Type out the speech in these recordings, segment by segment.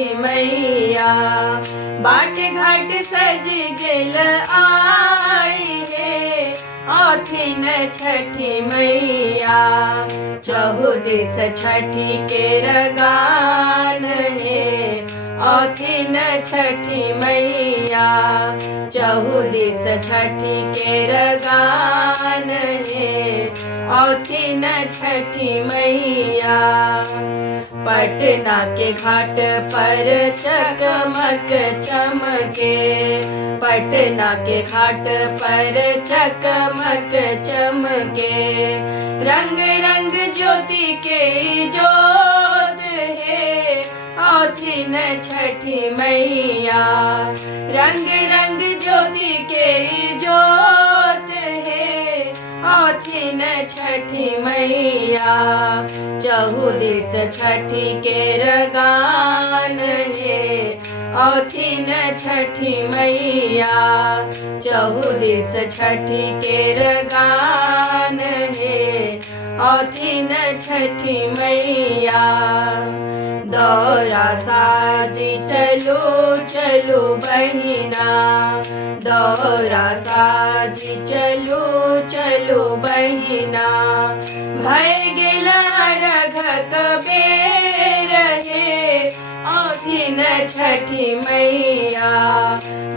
छठी मैया। बाट घाट सज गेल आई हे आथिन छठी मैया। चहु दिस छठी केर गान हे आथिन छठी मैया। चहु दिस छठी केर गान हे आथिन छठी मैया। पटना के घाट पर चकमक चमके, पटना के घाट पर चकमक चमके। रंग रंग ज्योति के जोत है आथिन छठी मैया। रंग रंग ज्योति के जोत है आथिन छठी मैया। चहु दिस छठी केर गान हे आथिन छठी मैया। चहु दिस छठी केर गान हे आथिन छठी मैया। दौरा साजी चलो चलो बहिना, दौरा साजी चलो चलो बहिना। भय गेल अर्घक बेर हे आथिन छठी मैया।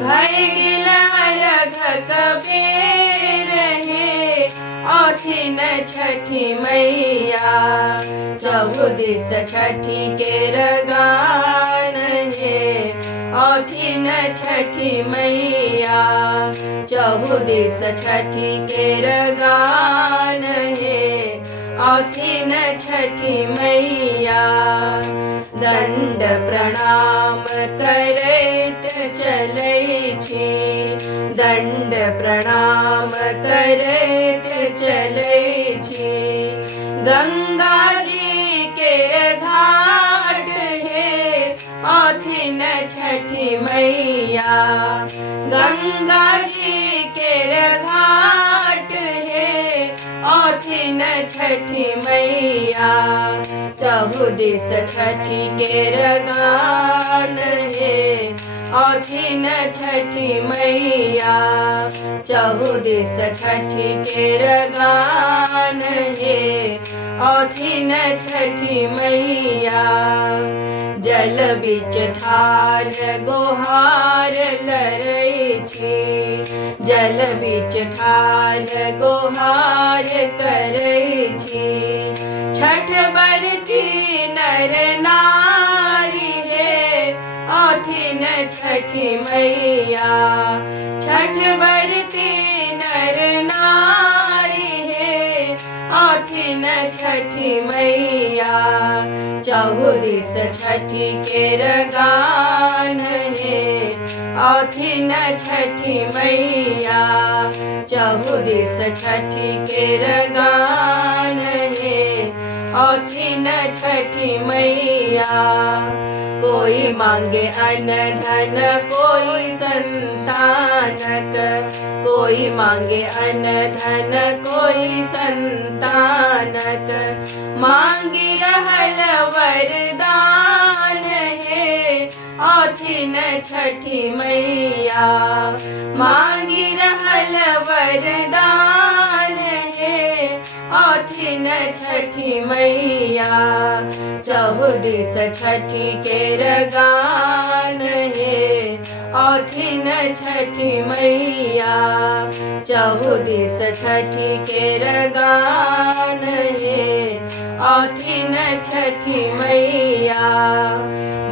भय गेल अर्घक बेर हे आथिन छठी मैया। चहु दिस छठी केर गान हे आथिन छठी मैया। चहु दिस छठी केर गान हे आथिन छठी मैया। दंड प्रणाम करैत चलै छी, दंड प्रणाम करैत चलै छी। गंगा जी के घाट हे आथिन छठी मैया। गंगा जी के घाट हे आथिन छठी मैया। चहु दिस छठी केर गान हे आथिन छठी मैया। चहु दिस छठी केर गान हे आथिन छठी मैया। जल बीच ठार गोहार करै छी, जल बीच ठार गोहार करै छी। छठ बरती नर नारी हे आथिन छठी मैया। छठ बरती नर नारी हे आथिन छठी मैया। चहु दिस छठी केर गान हे आथिन छठी मैया। चहु दिस छठी केर गान हे आथिन छठी मैया। कोई मांगे अन्न धन कोई संतानक, कोई मांगे अन्न धन कोई संतानक। मांगी रहल वरदान हे आथिन छठी मैया। मांगी रहल वरदान हे आथिन छठी मैया। चहु दिस छठी केर गान हे आथिन छठी मैया। चहु दिस छठी केर गान हे आथिन छठी मैया।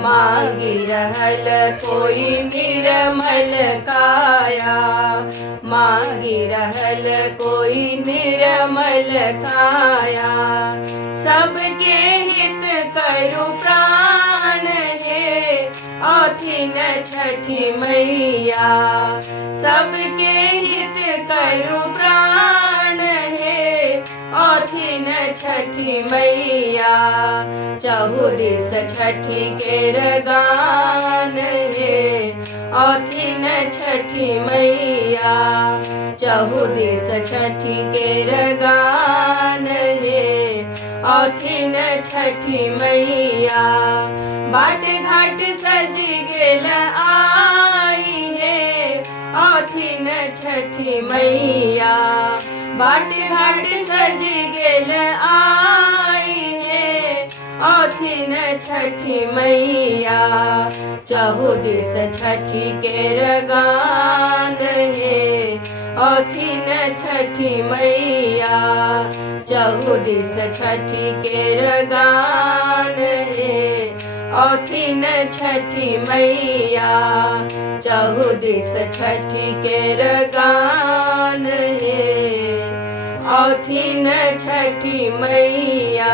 मांगी रहल कोई निर्मल काया, मांगी रहल कोई निर्मल काया। सबके हित करु प्राण हे आथिन छठी मैया। सबके हित करु प्राण हे आथिन छठी मैया। चहु दिस छठी केर गान हे आथिन छठी मैया। चहु दिस छठी केर गान हे औथिन छठी मैया। बाट घाट सज गेल आई हे औथिन छठी मैया। बाट घाट सज गेल आई हे औथिन छठी मैया। चहुदिस छठी केर गान हे औथिन छठी मैया। चहुदिस छठी केर गान हे औथिन छठी मैया। चहुदिस छठी केर गान हे औथिन छठी मैया।